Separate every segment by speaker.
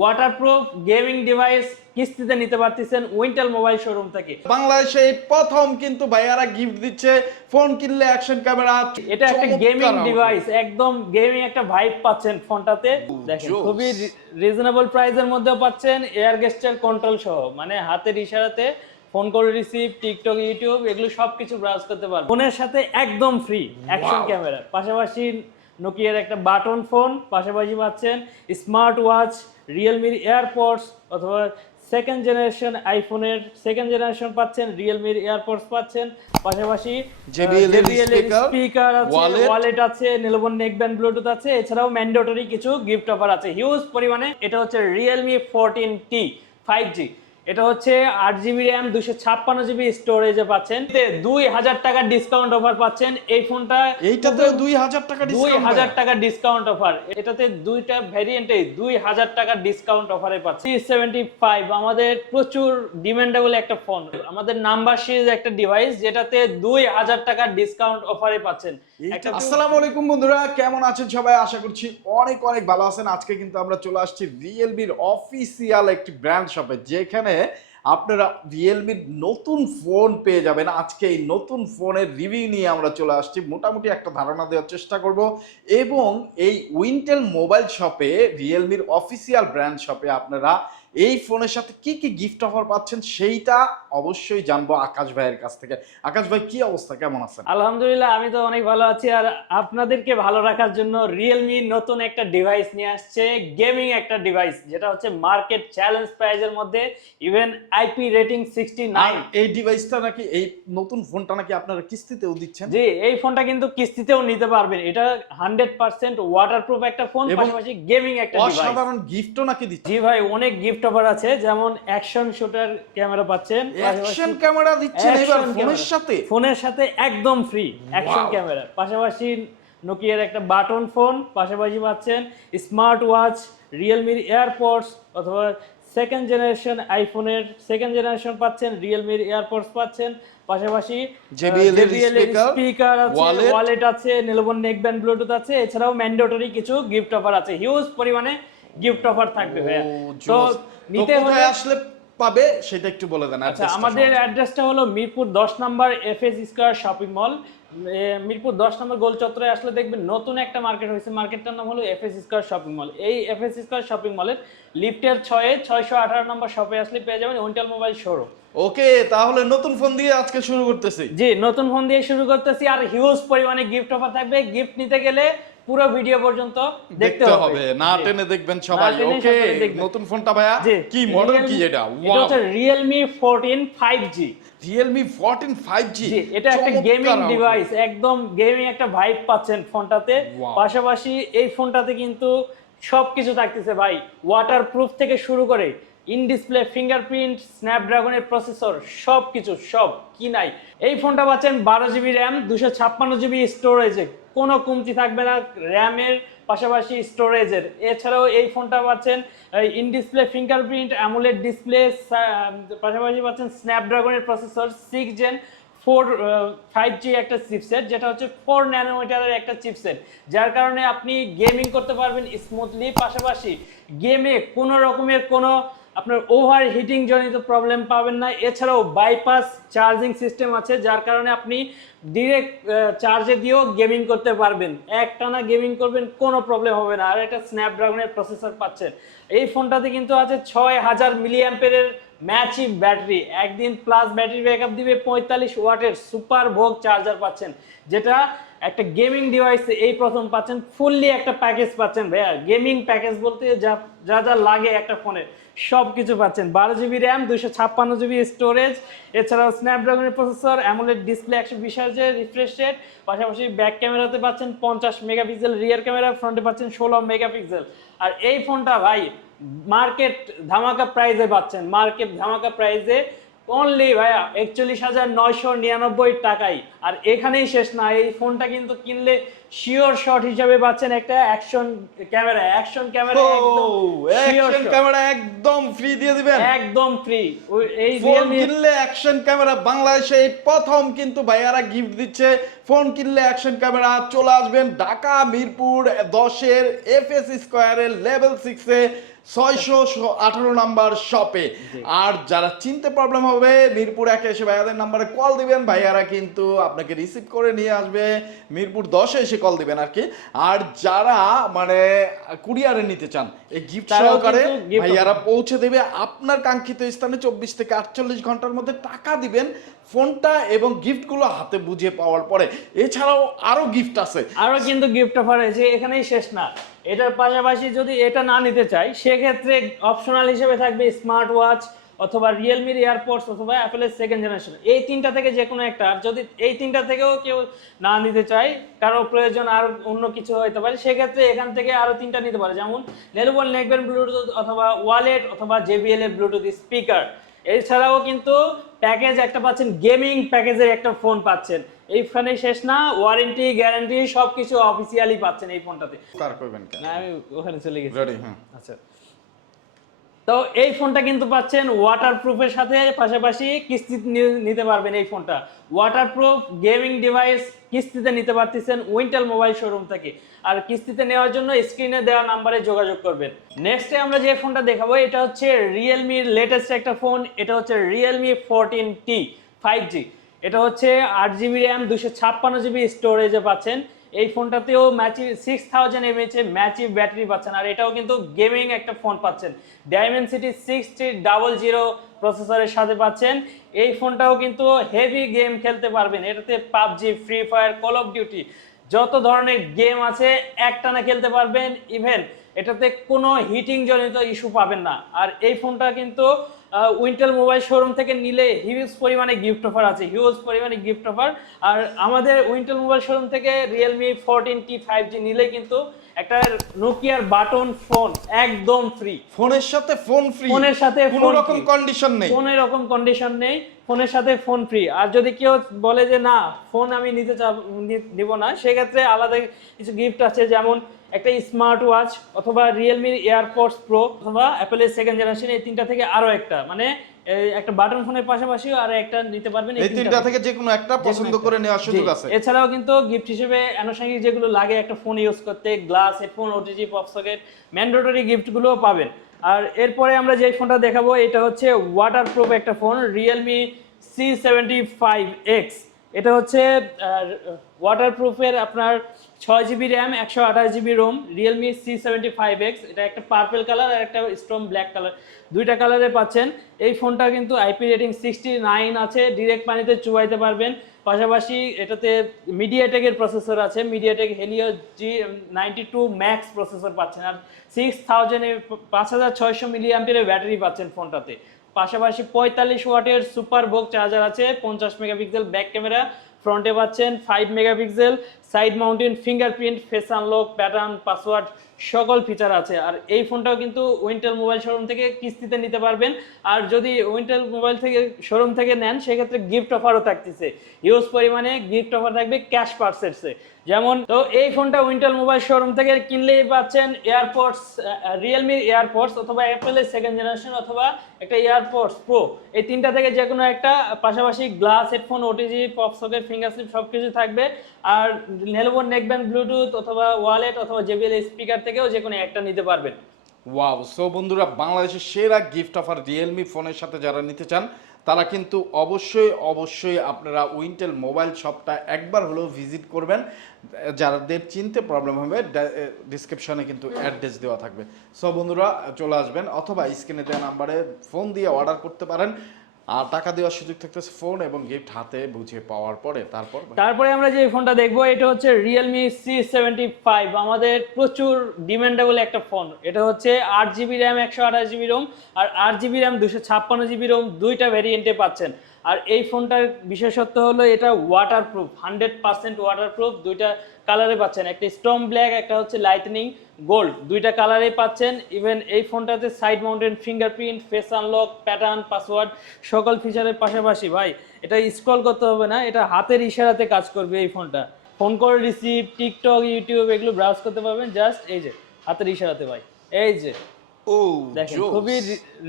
Speaker 1: Waterproof gaming device কিস্তিতে নিতে পারতেছেন উইন্টেল মোবাইল শোরুম থেকে।
Speaker 2: বাংলাদেশে এই প্রথম কিন্তু ভাইয়ারা গিফট দিচ্ছে ফোন কিনলে অ্যাকশন ক্যামেরা
Speaker 1: এটা একটা গেমিং ডিভাইস একদম গেমিং একটা ভাইব পাচ্ছেন ফোনটাতে। দেখেন খুবই রিজনেবল প্রাইসের মধ্যেও পাচ্ছেন এয়ার গেস্টার কন্ট্রোল সহ। মানে হাতের ইশারাতে phone call receive TikTok YouTube এগুলো সবকিছু ব্রাউজ করতে পারবেন। ফোনের সাথে একদম ফ্রি অ্যাকশন ক্যামেরা পাশাপাশি নোকিয়ার একটা বাটন ফোন পাশাপাশি পাচ্ছেন স্মার্ট ওয়াচ রিয়েলমির এয়ারপডস অথবা সেকেন্ড জেনারেশন আইফোনের সেকেন্ড জেনারেশন পাচ্ছেন রিয়েলমির এয়ারপডস পাচ্ছেন। পাশাপাশি স্পিকার আছে। ওয়ালেট আছে নেলবন নেকব্যান্ড ব্লুটুথ আছে এছাড়াও ম্যান্ডেটরি কিছু গিফট অফার আছে। হিউজ পরিমাণে এটা হচ্ছে Realme fourteen T five G এটা হচ্ছে আট জিবি র্যাম দুশো ছাপ্পান্ন জিবি স্টোরেজে পাচ্ছেন। দুই হাজার টাকার ডিসকাউন্ট অফার পাচ্ছেন। এই ফোনটা
Speaker 2: এইটাতে দুই হাজার টাকা
Speaker 1: দুই হাজার টাকার ডিসকাউন্ট অফার এটাতে দুইটা ভ্যারিয়েন্টে দুই হাজার টাকার ডিসকাউন্ট অফারে পাচ্ছি সেভেন্টি ফাইভ আমাদের প্রচুর ডিমান্ডেবল একটা ফোন আমাদের নাম্বার সিরিজ একটা ডিভাইস যেটাতে দুই হাজার টাকার ডিসকাউন্ট অফারে পাচ্ছেন।
Speaker 2: আসসালামু আলাইকুম বন্ধুরা কেমন আছেন সবাই? আশা করছি অনেক অনেক ভালো আছেন। আজকে কিন্তু আমরা চলে আসছি রিয়েলমির অফিসিয়াল একটি ব্র্যান্ড শপে যেখানে আপনারা রিয়েলমির নতুন ফোন পেয়ে যাবেন। আজকে এই নতুন ফোনের রিভিউ নিয়ে আমরা চলে আসছি। মোটামুটি একটা ধারণা দেওয়ার চেষ্টা করব। এবং এই উইন্টেল মোবাইল শপে রিয়েলমির অফিসিয়াল ব্র্যান্ড শপে আপনারা এই ফোনের সাথে কি কি গিফট অফার পাচ্ছেন সেইটা অবশ্যই জানব আকাশ ভাইয়ের কাছ থেকে। আকাশ ভাই কি অবস্থা? কেমন আছেন?
Speaker 1: আলহামদুলিল্লাহ আমি তো অনেক ভালো আছি। আর আপনাদেরকে ভালো রাখার জন্য রিয়েলমি নতুন একটা ডিভাইস নিয়ে আসছে গেমিং একটা ডিভাইস যেটা হচ্ছে মার্কেট চ্যালেঞ্জ প্রাইজের মধ্যে even IP rating sixty nine
Speaker 2: এই ডিভাইসটা নাকি এই নতুন ফোনটা নাকি আপনারা কিস্তিতেও দিচ্ছেন?
Speaker 1: জি এই ফোনটা কিন্তু কিস্তিতেও নিতে পারবেন। এটা হান্ড্রেড পার্সেন্ট ওয়াটারপ্রুফ একটা ফোন পাশাপাশি গেমিং একটা ডিভাইস
Speaker 2: অসাধারণ গিফটও নাকি দিচ্ছে
Speaker 1: জি ভাই অনেক গিফট অফার আছে যেমন অ্যাকশন শুটার ক্যামেরা পাচ্ছেন।
Speaker 2: অ্যাকশন ক্যামেরা দিচ্ছেন এবার ফোনের সাথে?
Speaker 1: ফোনের সাথে একদম ফ্রি অ্যাকশন ক্যামেরা পাশাপাশি নোকিয়ার একটা বাটন ফোন পাশাপাশি পাচ্ছেন স্মার্ট ওয়াচ রিয়েলমির এয়ারপডস অথবা সেকেন্ড জেনারেশন আইফোনের সেকেন্ড জেনারেশন পাচ্ছেন রিয়েলমির এয়ারপডস পাচ্ছেন। পাশাপাশি
Speaker 2: JBL এর
Speaker 1: স্পিকার আছে ওয়ালেট আছে নেলবন নেকব্যান্ড ব্লুটুথ আছে এছাড়াও ম্যান্ডেটরি কিছু গিফট অফার আছে। হিউজ পরিমাণে গিফট অফার থাকবে ভাইয়া। তো নিতে হলে
Speaker 2: আসলে পাবে সেটা একটু বলে দেন
Speaker 1: আচ্ছা আমাদের অ্যাড্রেসটা হলো মিরপুর দশ নম্বর F S square shopping mall Mirpur দশ নম্বর গোল চত্বরে আসলে দেখবেন নতুন একটা মার্কেট হয়েছে। মার্কেটটার নাম হলো F S square shopping mall এই এফ এস স্কোয়ার শপিং মলের লিফটের ছয়ে ছয়শো আঠারো নম্বর শপে আসলে পেয়ে যাবেন উইন্টেল মোবাইল শোরুম
Speaker 2: ওকে তাহলে নতুন ফোন দিয়ে আজকে শুরু করতেছি।
Speaker 1: জি নতুন ফোন দিয়ে শুরু করতেছি। আর হিউজ পরিমাণে গিফট অফার থাকবে। গিফট নিতে গেলে পুরো ভিডিও পর্যন্ত দেখতে হবে।
Speaker 2: না টেনে দেখবেন সবাই। ওকে নতুন ফোনটা ভাইয়া? কি মডেল কি
Speaker 1: Realme-
Speaker 2: এটা?
Speaker 1: এটা হচ্ছে G
Speaker 2: Realme fourteen five G
Speaker 1: G এটা একটা গেমিং ডিভাইস একদম গেমিং একটা ভাইব পাচ্ছেন ফোনটাতে। পাশাপাশি এই ফোনটাতে কিন্তু সবকিছু থাকতেছে ভাই। ওয়াটারপ্রুফ থেকে শুরু করে ইন ডিসপ্লে ফিঙ্গারপ্রিন্ট স্ন্যাপড্রাগনের প্রসেসর সব কিছু সব, কি নাই। এই ফোনটা পাচ্ছেন বারো জিবি র্যাম দুশো ছাপ্পান্ন জিবি স্টোরেজে কোনো কমতি থাকবে না র্যামের পাশাপাশি স্টোরেজের এছাড়াও এই ফোনটা পাচ্ছেন in display fingerprint AMOLED display পাশাপাশি পাচ্ছেন স্ন্যাপড্রাগনের processor six gen four five G একটা চিপসেট যেটা হচ্ছে ফোর ন্যানোমিটারের একটা চিপসেট যার কারণে আপনি গেমিং করতে পারবেন স্মুথলি পাশাপাশি গেমে কোনো রকমের কোনো আপনার ওভার হিটিং জনিত প্রবলেম পাবেন না। এছাড়াও বাইপাস চার্জিং সিস্টেম আছে, যার কারণে আপনি ডিরেক্ট চার্জে দিয়েও গেমিং করতে পারবেন। একটানা গেমিং করবেন, কোনো প্রবলেম হবে না। আর একটা স্ন্যাপড্রাগনের প্রসেসর পাচ্ছেন। এই ফোনটাতে কিন্তু আছে ছয় হাজার মিলিয়াম্পেরের ম্যাচিভ ব্যাটারি একদিন প্লাস ব্যাটারি ব্যাকআপ দিবে পঁয়তাল্লিশ ওয়াটের সুপার ভোগ চার্জার পাচ্ছেন। যেটা একটা গেমিং ডিভাইস এই প্রথম পাচ্ছেন ফুললি একটা প্যাকেজ পাচ্ছেন। ভাইয়া গেমিং প্যাকেজ বলতে যা যা যা লাগে একটা ফোনে সব কিছু পাচ্ছেন। বারো জিবি র্যাম দুশো ছাপ্পান্ন জিবি স্টোরেজ এছাড়াও স্ন্যাপড্রাগনের প্রসেসর অ্যামোলেড ডিসপ্লে একশো বিশ হাজার রিফ্রেশ রেট পাশাপাশি ব্যাক ক্যামেরাতে পাচ্ছেন পঞ্চাশ মেগাপিক্সেল রিয়ার ক্যামেরা ফ্রন্টে পাচ্ছেন ষোলো মেগাপিক্সেল আর এই ফোনটা ভাই মার্কেট ধামাকা প্রাইজে পাচ্ছেন। মার্কেট ধামাকা প্রাইজে অনলি ভাইয়া একচল্লিশ হাজার নয়শো নিরানব্বই টাকাই। আর এখানেই শেষ না এই ফোনটা কিন্তু কিনলে শিওর শট হিসাবে পাচ্ছেন একটা অ্যাকশন ক্যামেরা অ্যাকশন ক্যামেরা একদম
Speaker 2: অ্যাকশন ক্যামেরা একদম ফ্রি দিয়ে দিবেন।
Speaker 1: একদম ফ্রি এই
Speaker 2: ফোন কিনলে অ্যাকশন ক্যামেরা বাংলাদেশে এই প্রথম কিন্তু ভাইয়ারা গিফট দিচ্ছে। ফোন কিনলে অ্যাকশন ক্যামেরা চলে আসবেন ঢাকা মিরপুর দশের এফ এস স্কোয়ারের লেভেল সিক্সে ছয়শো আঠারো নাম্বার শপে। আর যারা চিনতে প্রবলেম হবে মিরপুর একে এসে ভাইয়াদের নাম্বারে কল দিবেন। ভাইয়ারা কিন্তু আপনাকে রিসিভ করে নিয়ে আসবে। মিরপুর দশে এসে কল দিবেন আর কি। আর যারা মানে কুরিয়ারে নিতে চান এই গিফট সহকারে ভাইয়ারা পৌঁছে দেবে। আপনার কাঙ্ক্ষিত স্থানে চব্বিশ থেকে আটচল্লিশ ঘণ্টার মধ্যে টাকা দিবেন। ফোনটা এবং গিফটগুলো হাতে বুঝে পাওয়ার পরে, এছাড়াও আরও গিফট আছে।
Speaker 1: আরও কিন্তু গিফট অফার রয়েছে, এখানেই শেষ না। এটার পাশাপাশি যদি এটা না নিতে চাই, সেক্ষেত্রে অপশনাল হিসেবে থাকবে স্মার্ট ওয়াচ অথবা রিয়েলমির এয়ারপোর্টস অথবা অ্যাপেলের সেকেন্ড জেনারেশন এই তিনটা থেকে যে কোনো একটা, আর যদি এই তিনটা থেকেও কেউ না নিতে চায়, কারও প্রয়োজন আর অন্য কিছু হতে পারে, সেক্ষেত্রে এখান থেকে আরও তিনটা নিতে পারে। যেমন লেনোভো নেকবেন ব্লুটুথ অথবা ওয়ালেট অথবা জেবিএল এর ব্লুটুথ স্পিকার এছাড়াও কিন্তু প্যাকেজ একটা পাচ্ছেন গেমিং প্যাকেজের একটা ফোন পাচ্ছেন। এই ফোনে শেষ না ওয়ারেন্টি গ্যারান্টি সবকিছু অফিসিয়ালি পাচ্ছেন এই ফোনটাতে। আমি ওখানে চলে গেছি।
Speaker 2: হ্যাঁ।
Speaker 1: আচ্ছা। তো এই ফোনটা কিন্তু পাচ্ছেন ওয়াটার প্রুফের সাথে পাশাপাশি কিস্তি নিতে পারবেন এই ফোনটা। ওয়াটার প্রুফ গেমিং ডিভাইস কিস্তিতে নিতে পারতেছেন উইন্টেল মোবাইল শোরুম থেকে। আর কিস্তিতে নেওয়ার জন্য স্ক্রিনে দেওয়া নাম্বারে যোগাযোগ করবেন। নেক্সটে আমরা যে ফোনটা দেখাবো, এটা হচ্ছে রিয়েলমির লেটেস্ট একটা ফোন এটা হচ্ছে Realme fourteen T five G এটা হচ্ছে আট জিবি র্যাম দুশো ছাপ্পান্ন জিবি স্টোরেজে পাচ্ছেন। এই ফোনটাতেও ম্যাচি সিক্স থাউজেন্ড এমএচ এর ম্যাচিভ ব্যাটারি পাচ্ছেন। আর এটাও কিন্তু গেমিং একটা ফোন পাচ্ছেন। Dimensity six three double zero প্রসেসরের সাথে পাচ্ছেন। এই ফোনটাও কিন্তু হেভি গেম খেলতে পারবেন। এটাতে PUBG free fire call of duty যত ধরনের গেম আছে একটানা খেলতে পারবেন। ইভেন এটাতে কোনো হিটিং জনিত ইস্যু পাবেন না। আর এই ফোনটা কিন্তু উইন্টেল মোবাইল শোরুম থেকে নিলে হিউজ পরিমাণে গিফট অফার আছে হিউজ পরিমাণে গিফট অফার আর আমাদের উইন্টেল মোবাইল শোরুম থেকে Realme fourteen T five G নিলে কিন্তু একটা নোকিয়ার বাটন ফোন একদম ফ্রি
Speaker 2: ফোনের সাথে ফোন ফ্রি
Speaker 1: ফোনের সাথে
Speaker 2: কোনো রকম কন্ডিশন নেই।
Speaker 1: কোনো রকম কন্ডিশন নেই। ফোনের সাথে ফোন ফ্রি আর যদি কেউ বলে যে না ফোন আমি নিতে চাব নিব না সেক্ষেত্রে আলাদা কিছু গিফট আছে যেমন একটা স্মার্ট ওয়াচ অথবা রিয়েলমির এয়ারপোর্টস প্রো অথবা অ্যাপেলের সেকেন্ড জেনারেশন এই তিনটা থেকে আরও একটা। মানে একটা বাটন ফোনের পাশাপাশিও আরও একটা নিতে পারবেন
Speaker 2: এই তিনটা থেকে। যে কোনো একটা পছন্দ করে নেওয়ার সুযোগ আছে।
Speaker 1: এছাড়াও কিন্তু গিফট হিসেবে আনুষঙ্গিক যেগুলো লাগে একটা ফোন ইউজ করতে glass headphone OTG pop socket mandatory গিফটগুলোও পাবেন। আর এরপরে আমরা যে ফোনটা দেখাবো, এটা হচ্ছে ওয়াটার প্রুফ একটা phone Realme C seventy five X এটা হচ্ছে ওয়াটার প্রুফের আপনার ছয় জিবি র্যাম একশো আঠাশ GB ROM Realme C seventy five X এটা একটা পার্পেল কালার আর একটা স্টোন ব্ল্যাক কালার দুইটা কালারে পাচ্ছেন। এই ফোনটা কিন্তু আইপি রেটিং সিক্সটি নাইন আছে। ডিরেক্ট পানিতে চুবাইতে পারবেন। পাশাপাশি এটাতে মিডিয়াটেকের প্রসেসর আছে MediaTek Helio G ninety two max processor পাচ্ছেন, আর সিক্স থাউজেন্ডে পাঁচ হাজার ছয়শো মিলি অ্যাম্পিয়ারের ব্যাটারি পাচ্ছেন ফোনটাতে। পাশাপাশি পঁয়তাল্লিশ ওয়াটের সুপার বোক চার্জার আছে, পঞ্চাশ মেগাপিক্সেল ব্যাক ক্যামেরা ফ্রন্টে পাচ্ছেন five megapixel side mountain, fingerprint, face unlock, pattern, password, সকল ফিচার আছে। আর এই ফোনটাও কিন্তু উইন্টেল মোবাইল শোরুম থেকে কিস্তিতে নিতে পারবেন। আর যদি উইন্টেল মোবাইল থেকে শোরুম থেকে নেন, সেক্ষেত্রে গিফট অফারও থাকতেছে। হিউজ পরিমাণে গিফট অফার থাকবে ক্যাশ পার্সেসে যেমন, তো এই ফোনটা উইন্টেল মোবাইল শোরুম থেকে কিনলেই পাচ্ছেন এয়ারপোর্টস রিয়েলমির এয়ারপোর্টস অথবা অ্যাপেলের সেকেন্ড জেনারেশন অথবা একটা এয়ারপোর্টস প্রো এই তিনটা থেকে যে কোনো একটা, পাশাপাশি glass headphone OTG pop socket finger slip সব কিছু থাকবে। আর নেলভো নেকব্যান্ড ব্লুটুথ অথবা ওয়ালেট অথবা জেবিএল স্পিকার থেকেও যে কোনো একটা নিতে পারবেন।
Speaker 2: ওয়াও সো বন্ধুরা, বাংলাদেশের সেরা গিফট অফার রিয়েলমি ফোনের সাথে যারা নিতে চান, তারা কিন্তু অবশ্যই অবশ্যই আপনারা উইন্টেল মোবাইল শপটা একবার হলেও ভিজিট করবেন। যাদের চিনতে প্রবলেম হবে ডিসক্রিপশনে কিন্তু অ্যাড্রেস দেওয়া থাকবে। সো বন্ধুরা, চলে আসবেন অথবা স্ক্রিনে দেওয়া নাম্বারে ফোন দিয়ে অর্ডার করতে পারেন। আর টাকা দেওয়ার সুযোগ থাকতেছে ফোন এবং গিফট হাতে বুঝে পাওয়ার পরে তারপর
Speaker 1: তারপরে আমরা যে ফোনটা দেখব, এটা হচ্ছে রিয়েলমি সি সেভেন্টি ফাইভ আমাদের প্রচুর ডিমান্ডেবল একটা ফোন এটা হচ্ছে আট জিবি র্যাম একশো আঠাশ জিবি রোম আর আট জিবি র্যাম দুশো ছাপ্পান্ন জিবি রোম দুইটা ভেরিয়েন্টে পাচ্ছেন। আর এই ফোনটার বিশেষত্ব হলো এটা waterproof hundred percent waterproof দুইটা কালারে পাচ্ছেন। একটা স্টম ব্ল্যাক একটা হচ্ছে লাইটনিং গোল্ড দুইটা কালারে পাচ্ছেন। ইভেন এই ফোনটাতে side mountain fingerprint face unlock pattern password সকল ফিচারের পাশাপাশি ভাই, এটা স্ক্রল করতে হবে না, এটা হাতের ইশারাতে কাজ করবে এই ফোনটা। Phone call receive TikTok YouTube এগুলো ব্রাউজ করতে পারবেন। জাস্ট এই যে, হাতের ইশারাতে ভাই, এই যে।
Speaker 2: ও
Speaker 1: দেখেন খুবই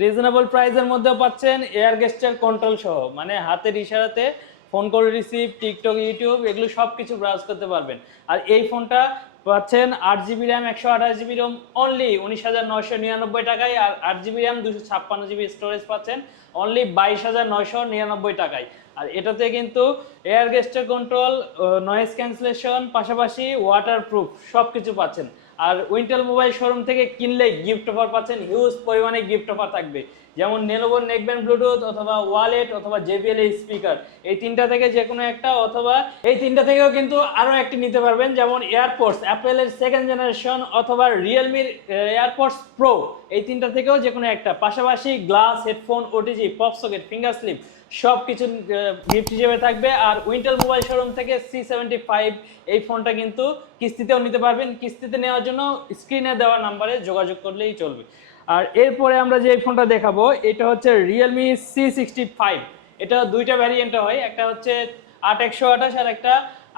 Speaker 1: রিজনেবল প্রাইসের মধ্যেও পাচ্ছেন এয়ার গেস্টার কন্ট্রোল সহ। মানে হাতের ইশারাতে phone call receive TikTok YouTube এগুলো সব কিছু ব্রাউজ করতে পারবেন। আর এই ফোনটা পাচ্ছেন আট জিবি র্যাম একশো আঠাশ জিবি রোম অনলি উনিশ হাজার নয়শো নিরানব্বই টাকায়। আর আট জিবি র্যাম দুশো ছাপ্পান্ন জিবি স্টোরেজ পাচ্ছেন অনলি বাইশ হাজার নয়শো নিরানব্বই টাকায়। আর এটাতে কিন্তু air gesture control noise cancellation পাশাপাশি ওয়াটার প্রুফ সব কিছু পাচ্ছেন। আর উইন্টেল মোবাইল শোরুম থেকে কিনলে গিফট অফার পাচ্ছেন হিউজ পরিমাণে গিফট অফার থাকবে। যেমন নেনোভোর নেকব্যান্ড ব্লুটুথ অথবা ওয়ালেট অথবা জেবিএল স্পিকার এই তিনটা থেকে যে কোনো একটা অথবা এই তিনটা থেকেও কিন্তু আরও একটি নিতে পারবেন। যেমন এয়ারপোর্টস অ্যাপেলের সেকেন্ড জেনারেশন অথবা রিয়েলমির এয়ারপোর্টস প্রো এই তিনটা থেকেও যে কোনো একটা। পাশাপাশি glass headphone OTG pop socket finger slip সব কিছু গিফট হিসেবে থাকবে। আর উইন্টার মোবাইল শোরুম থেকে সি সেভেন্টি ফাইভ এই ফোনটা কিন্তু কিস্তিতেও নিতে পারবেন। কিস্তিতে নেওয়ার জন্য স্ক্রিনে দেওয়া নাম্বারে যোগাযোগ করলেই চলবে। আর এরপরে আমরা যে এই ফোনটা দেখাবো, এটা হচ্ছে রিয়েলমি সি সিক্সটি ফাইভ এটা দুইটা ভ্যারিয়েন্টে হয়, একটা হচ্ছে আট একশো আঠাশ আর একটা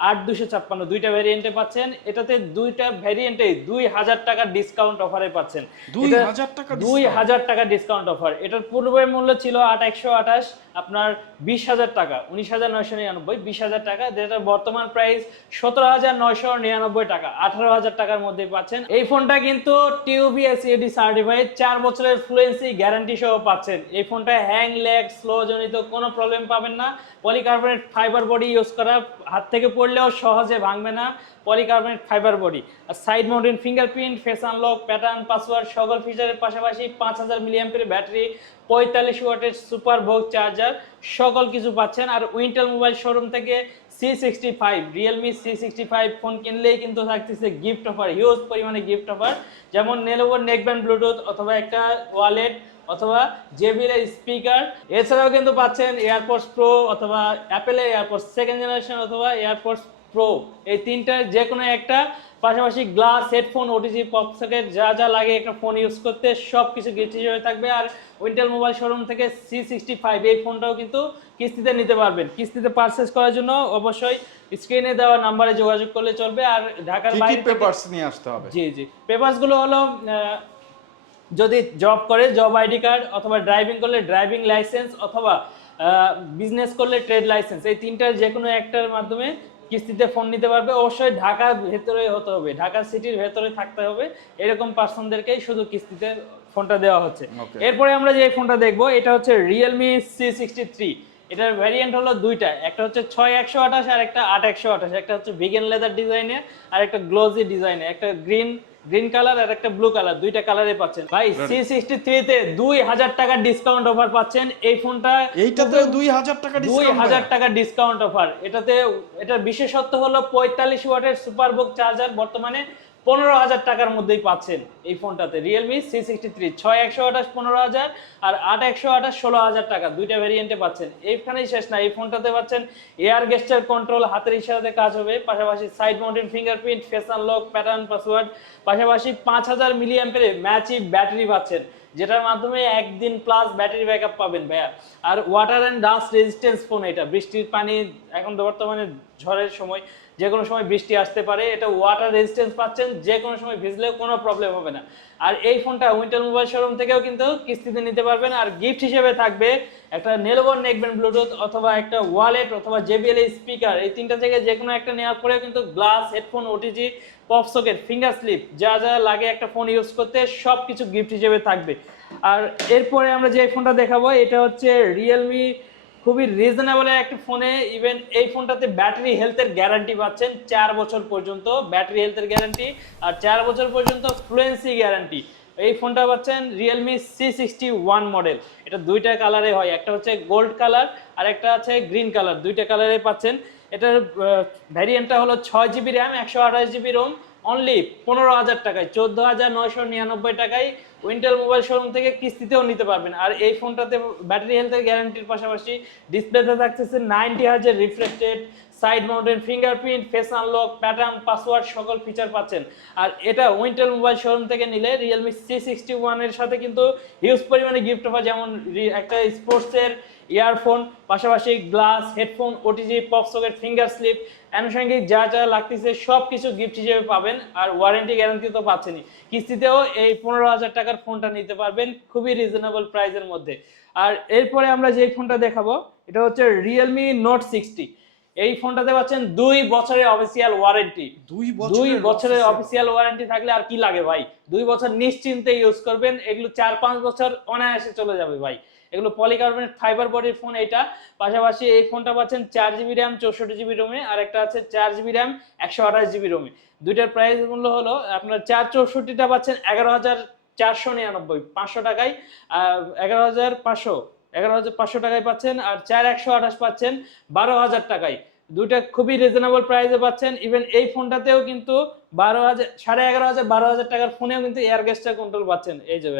Speaker 1: আট দুশো ছাপ্পান্ন দুইটা ভ্যারিয়েন্টে পাচ্ছেন। এটাতে দুইটা ভ্যারিয়েন্টে দুই হাজার টাকার ডিসকাউন্ট অফারে পাচ্ছেন।
Speaker 2: দুই হাজার টাকা
Speaker 1: টাকা ডিসকাউন্ট অফার এটার পূর্বের মূল্য ছিল আট একশো আঠাশ আপনার বিশ হাজার টাকা উনিশ হাজার নয়শো নিরানব্বই বিশ হাজার টাকা। যেটা বর্তমান প্রাইস সতেরো হাজার নয়শো নিরানব্বই টাকা আঠারো হাজার টাকার মধ্যে পাচ্ছেন। এই ফোনটা কিন্তু টিউবিএস এডি সার্টিফাইড চার বছরের ফ্লুয়েন্সি গ্যারান্টি সহ পাচ্ছেন। এই ফোনটা হ্যাং ল্যাগ স্লো জনিত কোনো প্রবলেম পাবেন না। পলিকার্বনেট ফাইবার বডি ইউজ করা, হাত থেকে পড়লেও সহজে ভাঙবে না পলিকার্বনেট ফাইবার বডি। আর side mountain fingerprint, face unlock, pattern, password সকল ফিচারের পাশাপাশি পাঁচ হাজার মিলিয়াম্পের ব্যাটারি, পঁয়তাল্লিশ ওয়াটের সুপার ভোগ চার্জার, সকল কিছু পাচ্ছেন। আর উইন্টেল মোবাইল শোরুম থেকে C sixty five Realme C sixty five phone কিনলেই কিন্তু থাকতেছে গিফট অফার, হিউজ পরিমাণে গিফট অফার। যেমন নেলোভোর নেকব্যান্ড ব্লুটুথ অথবা একটা ওয়ালেট অথবা জেবিএল স্পিকার এছাড়াও কিন্তু পাচ্ছেন এয়ারপোর্টস প্রো অথবা অ্যাপেলের এয়ারপোর্টস সেকেন্ড জেনারেশন অথবা এয়ারপোর্টস প্রো এই তিনটার যে কোনো একটা। পাশাপাশি glass headphone OTG pop socket যা যা লাগে একটা ফোন ইউজ করতে সব কিছু গিফট হিসেবে থাকবে। আর উইন্টেল মোবাইল শোরুম থেকে সি সিক্সটি ফাইভ এই ফোনটাও কিন্তু কিস্তিতে নিতে পারবেন। কিস্তিতে পারচেস করার জন্য অবশ্যই স্ক্রিনে দেওয়া নাম্বারে যোগাযোগ করলে চলবে। আর ঢাকার বাইরে
Speaker 2: পেপারস নিয়ে আসতে হবে?
Speaker 1: জি জি। পেপারসগুলো হলো যদি জব করে জব আইডি কার্ড অথবা ড্রাইভিং করলে ড্রাইভিং লাইসেন্স অথবা বিজনেস করলে ট্রেড লাইসেন্স এই তিনটার যে কোনো একটার মাধ্যমে কিস্তিতে ফোন নিতে পারবে। অবশ্যই ঢাকার ভেতরে হতে হবে ঢাকা সিটির ভেতরে থাকতে হবে। এরকম পার্সনদেরকেই শুধু কিস্তিতে ফোনটা দেওয়া হচ্ছে। এরপরে আমরা যে ফোনটা দেখব এটা হচ্ছে রিয়েলমি সি সিক্সটি থ্রি এটার ভ্যারিয়েন্ট হলো দুইটা একটা হচ্ছে ছয় একশো আঠাশ আর একটা আট একশো আঠাশ। একটা হচ্ছে ভিগেন লেদার ডিজাইনের আর একটা গ্লোজি ডিজাইনের একটা গ্রিন গ্রিন কালার আর একটা ব্লু কালার দুইটা কালারে পাচ্ছেন। ভাই সি সিক্সটি থ্রিতে দুই হাজার টাকার ডিসকাউন্ট অফার পাচ্ছেন। এই ফোনটা
Speaker 2: এইটাতে দুই হাজার টাকা
Speaker 1: দুই
Speaker 2: ডিসকাউন্ট
Speaker 1: হাজার টাকা ডিসকাউন্ট অফার এটাতে এটার বিশেষত্ব হলো পঁয়তাল্লিশ ওয়াটের সুপার বুক চার্জার বর্তমানে পনেরো হাজার টাকার মধ্যেই পাচ্ছেন এই ফোনটাতে। রিয়েলমি সি সিক্সটি থ্রি ছয় একশো আঠাশ, পনেরো হাজার, আর আট একশো আঠাশ, ষোলো হাজার টাকা। দুইটা ভ্যারিয়েন্টে পাচ্ছেন। এইখানেই শেষ না, এই ফোনটাতে পাচ্ছেন এয়ার গেস্টার কন্ট্রোল হাতের ইশারাতে কাজ হবে, পাশাপাশি side mountain fingerprint face unlock pattern password পাশাপাশি পাঁচ হাজার মিলিয়াম্পের ম্যাচি ব্যাটারি পাচ্ছেন, যেটার মাধ্যমে একদিন প্লাস ব্যাটারি ব্যাকআপ পাবেন ভাইয়া। আর water and dust resistance phone এটা। বৃষ্টির পানি এখন তো বর্তমানে ঝড়ের সময় যে কোনো সময় বৃষ্টি আসতে পারে, এটা ওয়াটার রেজিস্ট্যান্স পাচ্ছেন যে কোনো সময় ভিজলেও কোনো প্রবলেম হবে না। আর এই ফোনটা উইন্টার মোবাইল শোরুম থেকেও কিন্তু কিস্তিতে নিতে পারবেন, আর গিফট হিসেবে থাকবে একটা নেলবন নেকবেন ব্লুটুথ অথবা একটা ওয়ালেট অথবা জেবিএল স্পিকার এই তিনটা থেকে যে কোনো একটা নেওয়ার পরেও কিন্তু glass headphone OTG pop socket finger slip যা যা লাগে একটা ফোন ইউজ করতে সব কিছু গিফট হিসেবে থাকবে। আর এরপরে আমরা যে ফোনটা দেখাবো, এটা হচ্ছে রিয়েলমি খুবই রিজনেবল একটা ফোনে ইভেন এই ফোনটাতে ব্যাটারি হেলথের গ্যারান্টি পাচ্ছেন চার বছর পর্যন্ত। ব্যাটারি হেলথের গ্যারান্টি আর চার বছর পর্যন্ত ফ্লুয়েন্সি গ্যারান্টি এই ফোনটা পাচ্ছেন Realme C sixty one model এটা দুইটা কালারে হয়, একটা হচ্ছে গোল্ড কালার আর একটা আছে গ্রিন কালার দুইটা কালারে পাচ্ছেন। এটার ভ্যারিয়েন্টটা হলো ছয় জিবি র্যাম একশো আঠাশ জিবি রোম অনলি পনেরো হাজার টাকায়, চোদ্দ হাজার নয়শো নিরানব্বই টাকায় উইন্টেল মোবাইল শোরুম থেকে কিস্তিতেও নিতে পারবেন। আর এই ফোনটাতে ব্যাটারি হেলথের গ্যারান্টির পাশাপাশি ডিসপ্লেতে থাকতেছে নাইনটি হাজার refracted side mountain fingerprint face unlock pattern password সকল ফিচার পাচ্ছেন। আর এটা উইন্টেল মোবাইল শোরুম থেকে নিলে রিয়েলমি সি সিক্সটি ওয়ানের সাথে কিন্তু হিউজ পরিমাণে গিফট অফার যেমন একটা স্পোর্টসের ইয়ারফোন পাশাপাশি glass headphone OTG socket finger slip আনুষঙ্গিক যা যা লাগতেছে সব কিছু গিফট হিসেবে পাবেন আর ওয়ারেন্টি গ্যারান্টি তো পাচ্ছেনই। কিস্তিতেও এই পনেরো হাজার টাকার ফোনটা নিতে পারবেন খুবই রিজনেবল প্রাইসের মধ্যে। আর এরপরে আমরা যে ফোনটা দেখাবো এটা হচ্ছে রিয়েলমি নোট সিক্সটি এই ফোনটাতে পাচ্ছেন দুই বছরের অফিসিয়াল ওয়ারেন্টি
Speaker 2: দুই বছরের
Speaker 1: অফিসিয়াল ওয়ারেন্টি থাকলে আর কি লাগে ভাই? দুই বছর নিশ্চিন্তে ইউজ করবেন এগুলো চার পাঁচ বছর অনায়াসে চলে যাবে ভাই। এগুলো পলিকার্বনেট ফাইবার বডির ফোন এটা। পাশাপাশি এই ফোনটা পাচ্ছেন চার জিবি র্যাম চৌষট্টি জিবি রোমে আর একটা আছে চার জিবি র্যাম একশো আঠাশ জিবি রোমে দুইটার প্রাইস মূল্য হলো আপনার চার চৌষট্টিটা পাচ্ছেন এগারো হাজার চারশো নিরানব্বই, পাঁচশো টাকায়। এগারো হাজার পাঁচশো, এগারো হাজার পাঁচশো টাকায় পাচ্ছেন। আর চার একশো আঠাশ পাচ্ছেন বারো হাজার টাকায়। দুইটা খুবই রিজনেবল প্রাইসে পাচ্ছেন। ইভেন এই ফোনটাতেও কিন্তু বারো হাজার, সাড়ে এগারো হাজার, বারো হাজার টাকার ফোনেও কিন্তু এয়ার গেস্টার কন্ট্রোল পাচ্ছেন। এই যে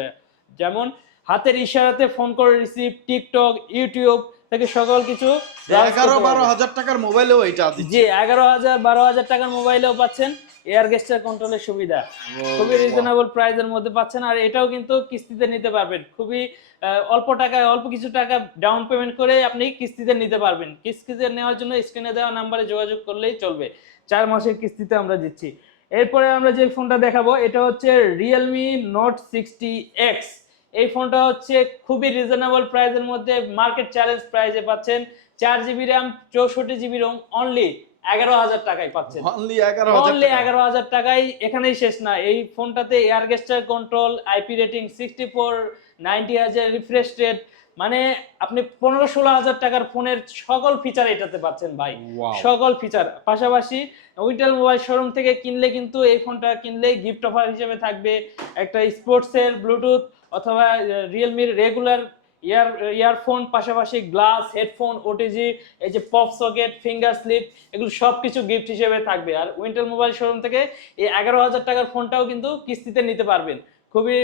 Speaker 1: যেমন হাতের ইশারাতে ফোন করে রিসিভ টিকটক ইউটিউব থেকে সকল কিছু
Speaker 2: এগারো বারো হাজার টাকার মোবাইলেও এটা
Speaker 1: জি এগারো হাজার বারো হাজার টাকার মোবাইলেও পাচ্ছেন। এয়ার গেস্টার কন্ট্রোলের সুবিধা। খুবই। রিজনেবল প্রাইসের মধ্যে পাচ্ছেন। আর এটাও কিন্তু কিস্তিতে নিতে পারবেন। খুবই অল্প টাকায় অল্প কিছু টাকা ডাউন পেমেন্ট করে আপনি কিস্তিতে নিতে পারবেন। কিস্তিতে নেওয়ার জন্য স্ক্রিনে দেওয়া নাম্বারে যোগাযোগ করলেই চলবে। চার মাসের কিস্তিতে আমরা দিচ্ছি। এরপরে আমরা যে ফোনটা দেখাবো এটা হচ্ছে রিয়েলমি নোট সিক্সটি এক্স এই ফোনটা হচ্ছে খুবই রিজনেবল প্রাইসের মধ্যে মার্কেট চ্যালেঞ্জ প্রাইসে পাচ্ছেন। চার জিবি র্যাম চৌষট্টি জিবি রোম অনলি এগারো হাজার টাকায় পাচ্ছেন।
Speaker 2: অনলি এগারো
Speaker 1: অনলি। এগারো হাজার টাকায় এখানেই শেষ না। এই ফোনটাতে air gesture control IP rating sixty four ninety হাজার রিফ্রেশ রেট মানে আপনি পনেরো ষোলো হাজার টাকার ফোনের সকল ফিচার এটাতে পাচ্ছেন ভাই। সকল ফিচার পাশাপাশি উইন্টেল মোবাইল শোরুম থেকে কিনলে কিন্তু এই ফোনটা কিনলে গিফট অফার হিসেবে থাকবে। একটা স্পোর্টসের ব্লুটুথ অথবা রিয়েলমির রেগুলার ইয়ার ইয়ারফোন পাশাপাশি গ্লাস হেডফোন ওটিজি এই যে পপ সকেট ফিঙ্গার স্লিপ এগুলো সব কিছু গিফট হিসেবে থাকবে। আর উইন্টেল মোবাইল শোরুম থেকে এই এগারো হাজার টাকার ফোনটাও কিন্তু কিস্তিতে নিতে পারবেন। খুবই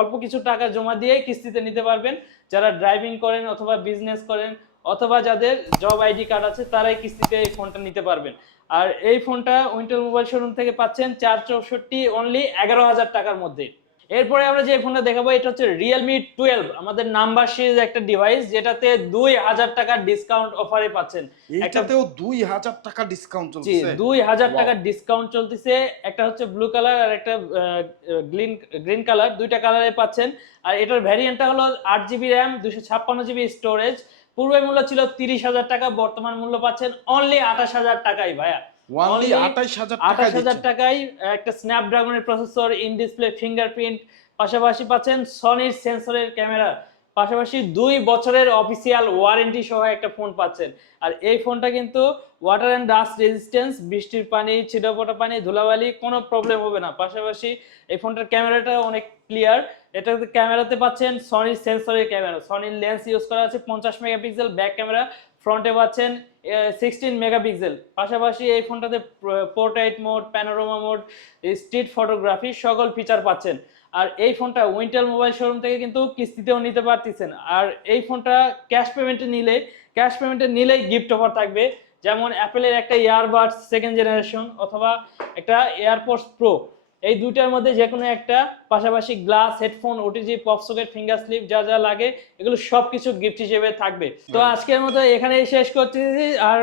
Speaker 1: অল্প কিছু টাকা জমা দিয়ে কিস্তিতে নিতে পারবেন। যারা ড্রাইভিং করেন অথবা বিজনেস করেন, অথবা যাদের জব আইডি কার্ড আছে, তারাই কিস্তিতে এই ফোনটা নিতে পারবেন। আর এই ফোনটা উইন্টার মোবাইল শোরুম থেকে পাচ্ছেন চার চৌষট্টি অনলি এগারো হাজার টাকার মধ্যে। এরপরে আমরা যে ফোনটা দেখাবো এটা হচ্ছে রিয়েলমি টুয়েলভ আমাদের নাম্বার সিরিজ একটা ডিভাইস যেটাতে দুই হাজার টাকার ডিসকাউন্ট অফারে পাচ্ছেন। একটা
Speaker 2: এইটাতেও দুই হাজার টাকা ডিসকাউন্ট চলছে
Speaker 1: দুই হাজার. টাকার ডিসকাউন্ট চলতেছে। একটা হচ্ছে ব্লু কালার আর একটা গ্রিন গ্রিন কালার দুইটা কালারে পাচ্ছেন। আর এটার ভ্যারিয়েন্টটা হলো আট জিবি র্যাম দুশো ছাপ্পান্ন জিবি স্টোরেজ পূর্বে মূল্য ছিল তিরিশ হাজার টাকা বর্তমান মূল্য পাচ্ছেন অনলি আঠাশ হাজার টাকাই ভাইয়া।
Speaker 2: অনলি
Speaker 1: Only
Speaker 2: আঠাইশ হাজার টাকা
Speaker 1: আঠাশ হাজার
Speaker 2: দিচ্ছে।
Speaker 1: টাকায় একটা স্ন্যাপড্রাগনের প্রসেসর ইন ডিসপ্লে ফিঙ্গারপ্রিন্ট পাশাপাশি পাচ্ছেন সনির সেন্সরের ক্যামেরা পাশাপাশি দুই বছরের অফিসিয়াল ওয়ারেন্টি সহ একটা ফোন পাচ্ছেন। আর এই ফোনটা কিন্তু ওয়াটার অ্যান্ড ডাস্ট রেজিস্ট্যান্স বৃষ্টির পানি ছিটাফোটা পানি ধুলাবালি কোনো প্রবলেম হবে না। পাশাপাশি এই ফোনটার ক্যামেরাটা অনেক ক্লিয়ার এটাতে ক্যামেরাতে পাচ্ছেন সনির সেন্সরের ক্যামেরা সনির লেন্স ইউজ করা আছে পঞ্চাশ মেগাপিক্সেল ব্যাক ক্যামেরা ফ্রন্টে পাচ্ছেন সিক্সটিন মেগাপিক্সেল পাশাপাশি এই ফোনটাতে portrait mode panorama mode street photography সকল ফিচার পাচ্ছেন। আর এই ফোনটা উইন্টেল মোবাইল শোরুম থেকে কিন্তু কিস্তিতেও নিতে পারতেছেন। আর এই ফোনটা ক্যাশ পেমেন্টে নিলে ক্যাশ পেমেন্টে নিলেই গিফট অফার থাকবে। যেমন অ্যাপেলের একটা ইয়ারবাডস সেকেন্ড জেনারেশন অথবা একটা এয়ারপোর্টস প্রো এই দুইটার মধ্যে যে কোনো একটা পাশাপাশি glass headphone OTG pop socket finger slip যা যা লাগে এগুলো সব কিছু গিফট হিসেবে থাকবে। তো আজকের মতো এখানেই শেষ করতেছি। আর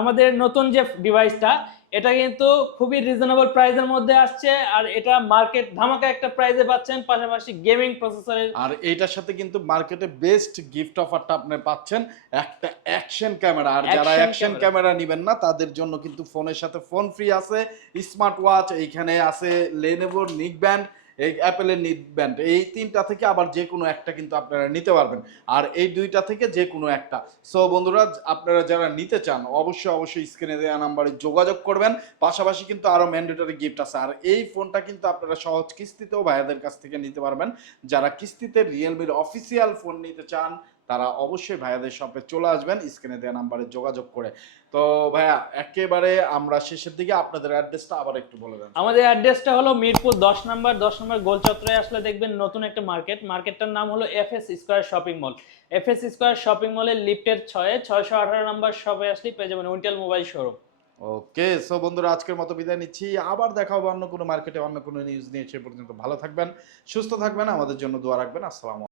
Speaker 1: আমাদের নতুন যে ডিভাইসটা এটা কিন্তু খুবই রিজনেবল প্রাইসের মধ্যে আসছে আর এটা মার্কেট ধামাকা একটা প্রাইসে পাচ্ছেন পাশাপাশি গেমিং প্রসেসরের
Speaker 2: আর এটার সাথে কিন্তু মার্কেটে বেস্ট গিফট অফারটা আপনি পাচ্ছেন একটা অ্যাকশন ক্যামেরা আর যারা অ্যাকশন ক্যামেরা নেবেন না তাদের জন্য কিন্তু ফোনের সাথে ফোন ফ্রি আছে স্মার্ট ওয়াচ এইখানে আছে লেনেভোর নিক ব্যান্ড এই অ্যাপেলের নিট ব্যান্ড এই তিনটা থেকে আবার যে কোনো একটা কিন্তু আপনারা নিতে পারবেন। আর এই দুইটা থেকে যে কোনো একটা। সো বন্ধুরা, আপনারা যারা নিতে চান, অবশ্যই অবশ্যই স্ক্রিনে দেওয়া নাম্বারে যোগাযোগ করবেন। পাশাপাশি কিন্তু আরও ম্যান্ডেটরি গিফট আছে। আর এই ফোনটা কিন্তু আপনারা সহজ কিস্তিতেও ভাইয়াদের কাছ থেকে নিতে পারবেন। যারা কিস্তিতে রিয়েলমির অফিসিয়াল ফোন নিতে চান তারা অবশ্যই ভাইয়াদের শপে চলে আসবেন স্ক্রিনে দেওয়া নাম্বারে যোগাযোগ করে। তো ভাইয়া একেবারে আমরা শেষের দিকে আপনাদের অ্যাড্রেসটা আবার একটু বলে দেন।
Speaker 1: আমাদের অ্যাড্রেসটা হলো মিরপুর দশ নম্বর দশ নম্বর গোল চত্বরে আসলে দেখবেন নতুন একটা মার্কেট। মার্কেটটার নাম হলো F S square shopping mall. F S square shopping মলের লিফটের ছয়ে ছয়শো আঠারো নম্বর শপে আসলে পেয়ে যাবেন Wintel mobile showroom.
Speaker 2: Okay so বন্ধুরা আজকের মতো বিদায় নিচ্ছি। আবার দেখা হবে অন্য কোনো মার্কেটে অন্য কোনো নিউজ নিয়ে সে পর্যন্ত ভালো থাকবেন সুস্থ থাকবেন আমাদের জন্য দোয়া রাখবেন। আসসালাম